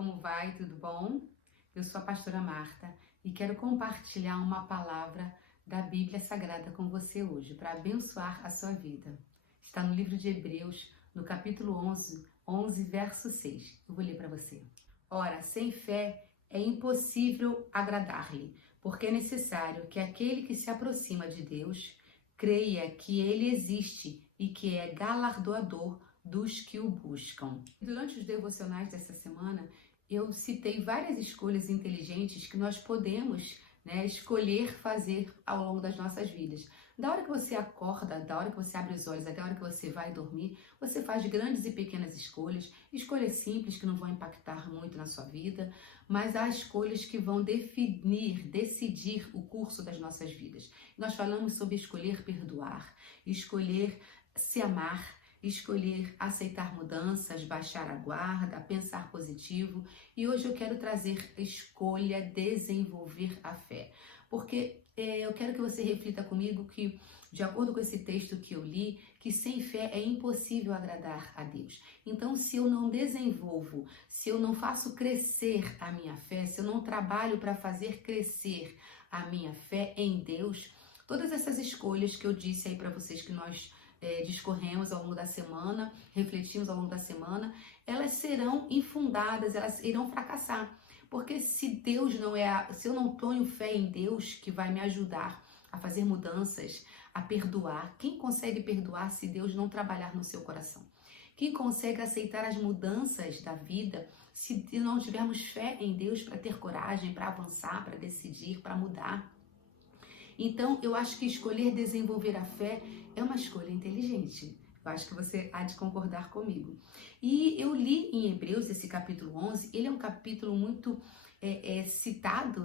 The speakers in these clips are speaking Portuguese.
como vai? Tudo bom? Eu sou a pastora Marta e quero compartilhar uma palavra da Bíblia Sagrada com você hoje, para abençoar a sua vida. Está no livro de Hebreus, no capítulo 11, verso 6. Eu vou ler para você. Ora, sem fé é impossível agradar-lhe, porque é necessário que aquele que se aproxima de Deus creia que ele existe e que é galardoador dos que o buscam. Durante os devocionais dessa semana, eu citei várias escolhas inteligentes que nós podemos, escolher fazer ao longo das nossas vidas. Da hora que você acorda, da hora que você abre os olhos, até a hora que você vai dormir, você faz grandes e pequenas escolhas simples que não vão impactar muito na sua vida, mas há escolhas que vão decidir o curso das nossas vidas. Nós falamos sobre escolher perdoar, escolher se amar, escolher aceitar mudanças, baixar a guarda, pensar positivo. E hoje eu quero trazer a escolha desenvolver a fé. Porque eu quero que você reflita comigo que, de acordo com esse texto que eu li, que sem fé é impossível agradar a Deus. Então, se eu não desenvolvo, se eu não faço crescer a minha fé, se eu não trabalho para fazer crescer a minha fé em Deus, todas essas escolhas que eu disse aí para vocês que nós discorremos ao longo da semana, refletimos ao longo da semana, elas serão infundadas, elas irão fracassar. Porque se eu não ponho fé em Deus que vai me ajudar a fazer mudanças, a perdoar, quem consegue perdoar se Deus não trabalhar no seu coração? Quem consegue aceitar as mudanças da vida se não tivermos fé em Deus para ter coragem, para avançar, para decidir, para mudar? Então, eu acho que escolher desenvolver a fé é uma escolha inteligente. Eu acho que você há de concordar comigo. E eu li em Hebreus esse capítulo 11, ele é um capítulo muito citado,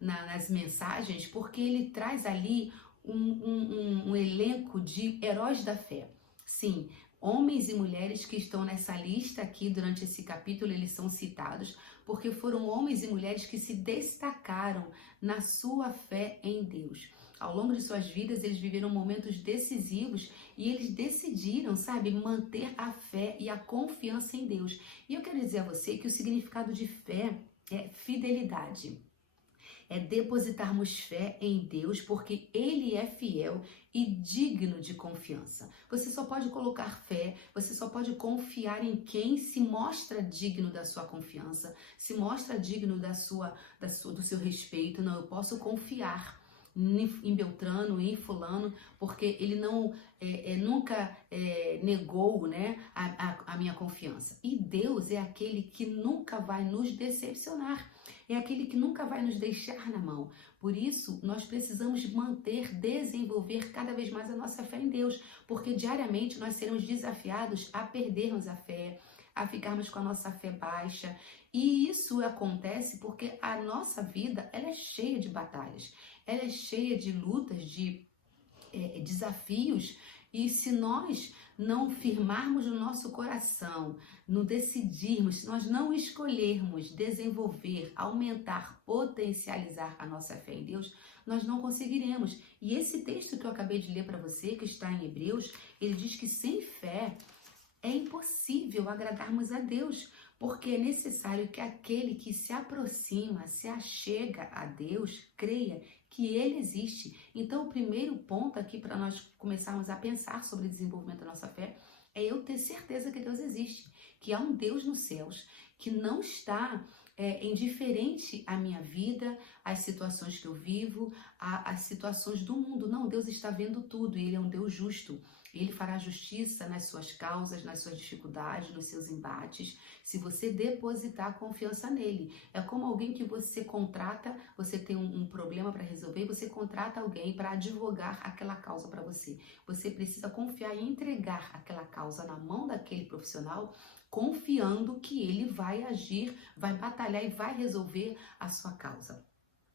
nas mensagens, porque ele traz ali um elenco de heróis da fé. Sim, homens e mulheres que estão nessa lista aqui durante esse capítulo, eles são citados porque foram homens e mulheres que se destacaram na sua fé em Deus. Ao longo de suas vidas, eles viveram momentos decisivos e eles decidiram, manter a fé e a confiança em Deus. E eu quero dizer a você que o significado de fé é fidelidade. É depositarmos fé em Deus porque Ele é fiel e digno de confiança. Você só pode colocar fé, você só pode confiar em quem se mostra digno da sua confiança, se mostra digno do seu respeito. Não, eu posso confiar em Beltrano, em fulano, porque ele não nunca negou a minha confiança. E Deus é aquele que nunca vai nos decepcionar, é aquele que nunca vai nos deixar na mão. Por isso, nós precisamos desenvolver cada vez mais a nossa fé em Deus, porque diariamente nós seremos desafiados a perdermos a fé, a ficarmos com a nossa fé baixa. E isso acontece porque a nossa vida ela é cheia de batalhas, ela é cheia de lutas, de desafios. E se nós não firmarmos no nosso coração, não decidirmos, se nós não escolhermos desenvolver, aumentar, potencializar a nossa fé em Deus, nós não conseguiremos. E esse texto que eu acabei de ler para você, que está em Hebreus, ele diz que sem fé é impossível agradarmos a Deus, porque é necessário que aquele que se aproxima, se achega a Deus, creia que Ele existe. Então, o primeiro ponto aqui para nós começarmos a pensar sobre o desenvolvimento da nossa fé é eu ter certeza que Deus existe, que há um Deus nos céus, que não está indiferente à minha vida, às situações que eu vivo, às situações do mundo. Não, Deus está vendo tudo e Ele é um Deus justo. Ele fará justiça nas suas causas, nas suas dificuldades, nos seus embates, se você depositar confiança nele. É como alguém que você contrata, você tem um problema para resolver, você contrata alguém para advogar aquela causa para você. Você precisa confiar e entregar aquela causa na mão daquele profissional, confiando que ele vai agir, vai batalhar e vai resolver a sua causa.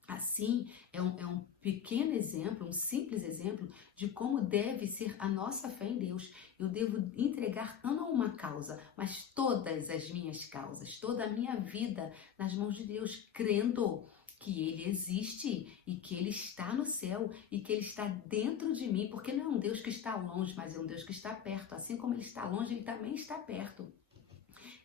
Assim, é um pequeno exemplo, um simples exemplo de como deve ser a nossa fé em Deus. Eu devo entregar não uma causa, mas todas as minhas causas, toda a minha vida nas mãos de Deus, crendo que Ele existe e que Ele está no céu e que Ele está dentro de mim, porque não é um Deus que está longe, mas é um Deus que está perto. Assim como Ele está longe, Ele também está perto.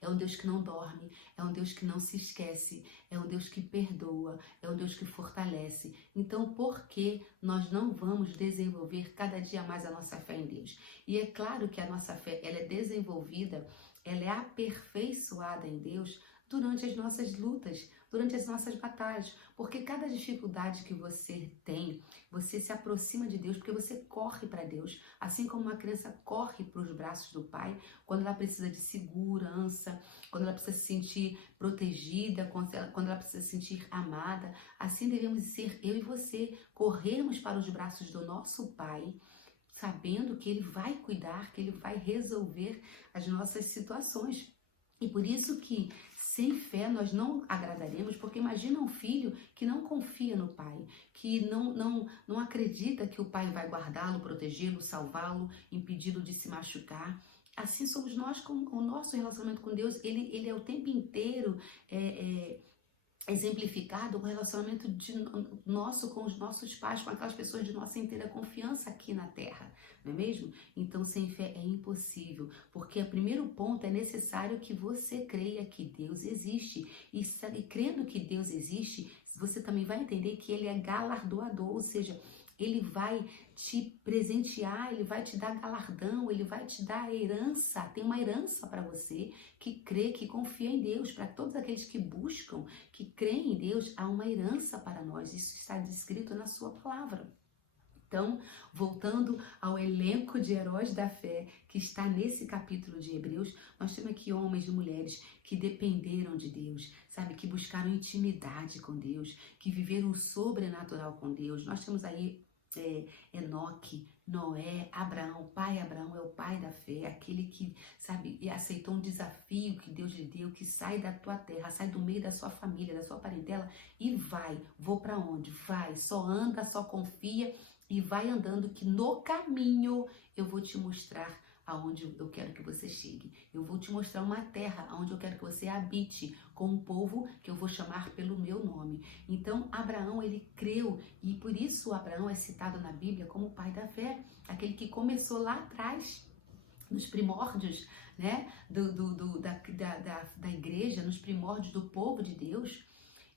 é um Deus que não dorme, é um Deus que não se esquece, é um Deus que perdoa, é um Deus que fortalece. Então, por que nós não vamos desenvolver cada dia mais a nossa fé em Deus? E é claro que a nossa fé, ela é desenvolvida, ela é aperfeiçoada em Deus durante as nossas lutas, durante as nossas batalhas, porque cada dificuldade que você tem, você se aproxima de Deus, porque você corre para Deus, assim como uma criança corre para os braços do pai, quando ela precisa de segurança, quando ela precisa se sentir protegida, quando ela precisa se sentir amada. Assim devemos ser eu e você, corrermos para os braços do nosso pai, sabendo que Ele vai cuidar, que Ele vai resolver as nossas situações. E por isso que sem fé nós não agradaremos, porque imagina um filho que não confia no pai, que não acredita que o pai vai guardá-lo, protegê-lo, salvá-lo, impedi-lo de se machucar. Assim somos nós com o nosso relacionamento com Deus, ele é o tempo inteiro exemplificado o relacionamento nosso com os nossos pais, com aquelas pessoas de nossa inteira confiança aqui na Terra, não é mesmo? Então, sem fé é impossível, porque o primeiro ponto é necessário que você creia que Deus existe, e crendo que Deus existe, você também vai entender que Ele é galardoador, ou seja, Ele vai te presentear, Ele vai te dar galardão, Ele vai te dar herança, tem uma herança para você que crê, que confia em Deus. Para todos aqueles que buscam, que creem em Deus, há uma herança para nós, isso está descrito na sua palavra. Então, voltando ao elenco de heróis da fé que está nesse capítulo de Hebreus, nós temos aqui homens e mulheres que dependeram de Deus, sabe, que buscaram intimidade com Deus, que viveram o sobrenatural com Deus. Nós temos aí Enoque, Noé, Abraão. O pai Abraão é o pai da fé, aquele que, sabe, aceitou um desafio que Deus lhe deu, que sai da tua terra, sai do meio da sua família, da sua parentela e vai. Vou para onde? Vai, só anda, só confia e vai andando, que no caminho eu vou te mostrar aonde eu quero que você chegue. Eu vou te mostrar uma terra onde eu quero que você habite, com um povo que eu vou chamar pelo meu nome. Então, Abraão, ele creu, e por isso Abraão é citado na Bíblia como o pai da fé, aquele que começou lá atrás, nos primórdios, né, da igreja, nos primórdios do povo de Deus.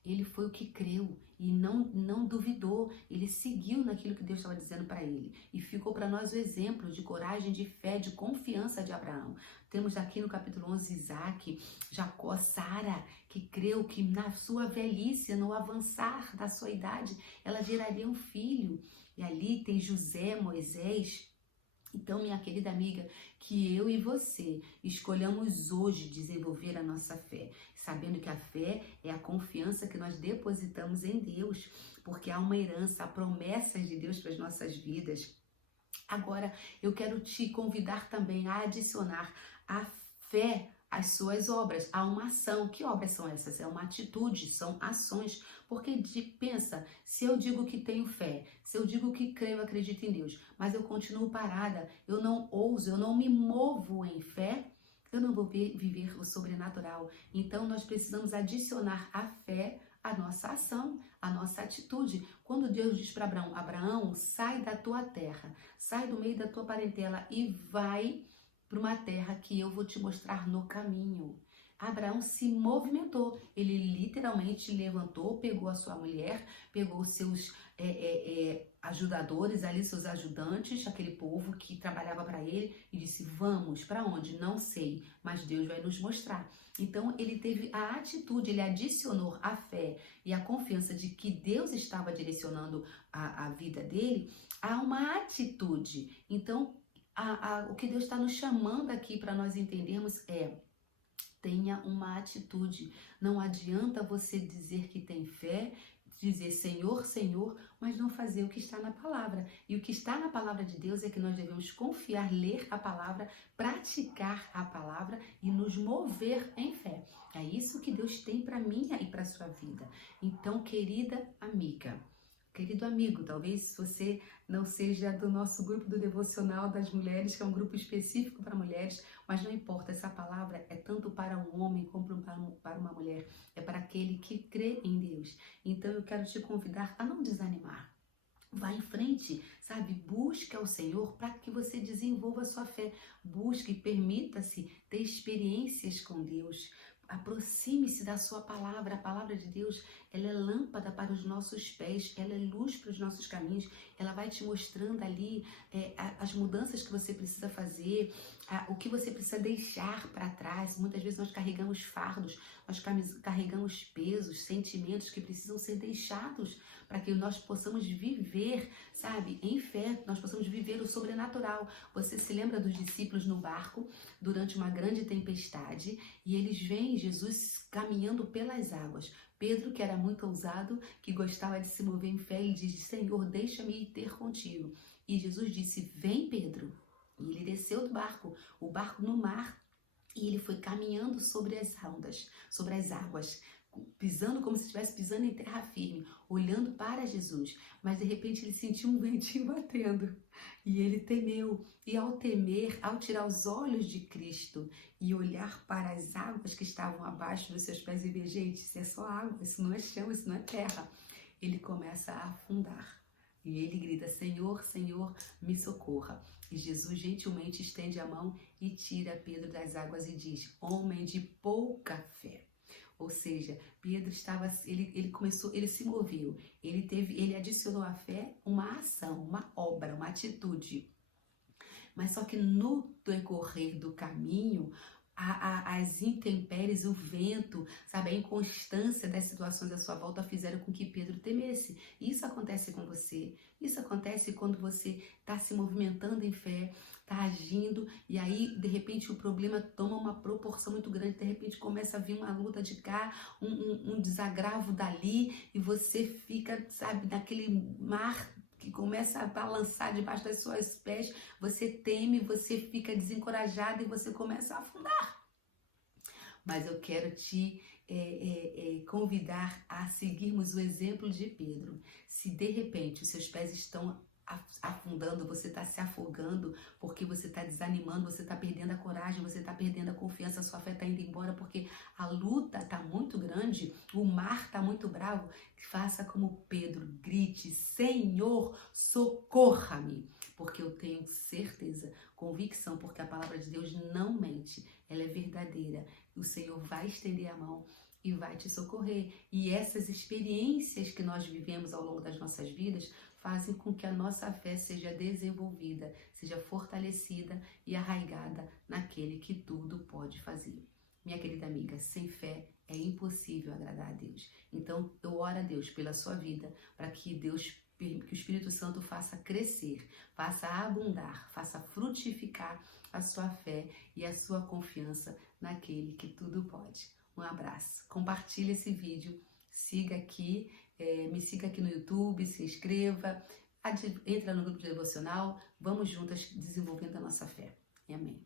Ele foi o que creu e não duvidou, ele seguiu naquilo que Deus estava dizendo para ele. E ficou para nós o exemplo de coragem, de fé, de confiança de Abraão. Temos aqui no capítulo 11 Isaac, Jacó, Sara, que creu que na sua velhice, no avançar da sua idade, ela geraria um filho. E ali tem José, Moisés. Então, minha querida amiga, que eu e você escolhamos hoje desenvolver a nossa fé, sabendo que a fé é a confiança que nós depositamos em Deus, porque há uma herança, há promessas de Deus para as nossas vidas. Agora, eu quero te convidar também a adicionar a fé às suas obras. Há uma ação. Que obras são essas? É uma atitude, são ações. Porque pensa, se eu digo que tenho fé, se eu digo que creio, acredito em Deus, mas eu continuo parada, eu não ouso, eu não me movo em fé, eu não vou viver o sobrenatural. Então, nós precisamos adicionar a fé à nossa ação, à nossa atitude. Quando Deus diz para Abraão, Abraão, sai da tua terra, sai do meio da tua parentela e vai para uma terra que eu vou te mostrar no caminho. Abraão se movimentou, ele literalmente levantou, pegou a sua mulher, pegou seus ajudadores ali, seus ajudantes, aquele povo que trabalhava para ele, e disse, vamos, para onde? Não sei, mas Deus vai nos mostrar. Então ele teve a atitude, ele adicionou a fé e a confiança de que Deus estava direcionando a vida dele a uma atitude. Então o que Deus está nos chamando aqui para nós entendermos é: tenha uma atitude. Não adianta você dizer que tem fé, dizer Senhor, Senhor, mas não fazer o que está na palavra. E o que está na palavra de Deus é que nós devemos confiar, ler a palavra, praticar a palavra e nos mover em fé. É isso que Deus tem para mim e para a sua vida. Então, querida amiga, querido amigo, talvez você não seja do nosso grupo do Devocional das Mulheres, que é um grupo específico para mulheres, mas não importa, essa palavra é tanto para um homem como para uma mulher, é para aquele que crê em Deus. Então eu quero te convidar a não desanimar, Vá em frente, sabe? Busque ao Senhor para que você desenvolva a sua fé. Busque e permita-se ter experiências com Deus. Aproxime-se da sua palavra. A palavra de Deus, ela é lâmpada para os nossos pés, ela é luz para os nossos caminhos. Ela vai te mostrando ali as mudanças que você precisa fazer, o que você precisa deixar para trás. Muitas vezes nós carregamos fardos, nós carregamos pesos, sentimentos que precisam ser deixados para que nós possamos viver, sabe, em fé, nós possamos viver o sobrenatural. Você se lembra dos discípulos no barco durante uma grande tempestade e eles veem Jesus caminhando pelas águas. Pedro, que era muito ousado, que gostava de se mover em fé, ele diz: Senhor, deixa-me ir ter contigo. E Jesus disse: vem, Pedro. E ele desceu do barco, o barco no mar, e ele foi caminhando sobre as ondas, sobre as águas, pisando como se estivesse pisando em terra firme, olhando para Jesus. Mas de repente ele sentiu um ventinho batendo e ele temeu. E ao temer, ao tirar os olhos de Cristo e olhar para as águas que estavam abaixo dos seus pés e ver: gente, isso é só água, isso não é chão, isso não é terra, ele começa a afundar. E ele grita: Senhor, Senhor, me socorra. E Jesus gentilmente estende a mão e tira Pedro das águas e diz: homem de pouca fé. Ou seja, Pedro estava, ele se moveu, ele adicionou à fé uma ação, uma obra, uma atitude. Mas só que no decorrer do caminho, as intempéries, o vento, sabe, a inconstância das situações à sua volta fizeram com que Pedro temesse. Isso acontece com você. Isso acontece quando você está se movimentando em fé, está agindo, e aí, de repente, o problema toma uma proporção muito grande. De repente, começa a vir uma luta de cá, um desagravo dali, e você fica, sabe, naquele mar que começa a balançar debaixo das suas pés, você teme, você fica desencorajado e você começa a afundar. Mas eu quero te convidar a seguirmos o exemplo de Pedro. Se de repente os seus pés estão afundando, você está se afogando porque você está desanimando, você está perdendo a coragem, você está perdendo a confiança, a sua fé está indo embora porque a luta está muito grande, o mar está muito bravo, faça como Pedro, grite: Senhor, socorra-me, porque eu tenho certeza, convicção, porque a palavra de Deus não mente, ela é verdadeira, o Senhor vai estender a mão e vai te socorrer. E essas experiências que nós vivemos ao longo das nossas vidas fazem com que a nossa fé seja desenvolvida, seja fortalecida e arraigada naquele que tudo pode fazer. Minha querida amiga, sem fé é impossível agradar a Deus. Então, eu oro a Deus pela sua vida, para que que o Espírito Santo faça crescer, faça abundar, faça frutificar a sua fé e a sua confiança naquele que tudo pode. Um abraço. Compartilhe esse vídeo, siga aqui, me siga aqui no YouTube, se inscreva, entra no grupo de devocional, vamos juntas desenvolvendo a nossa fé. Amém.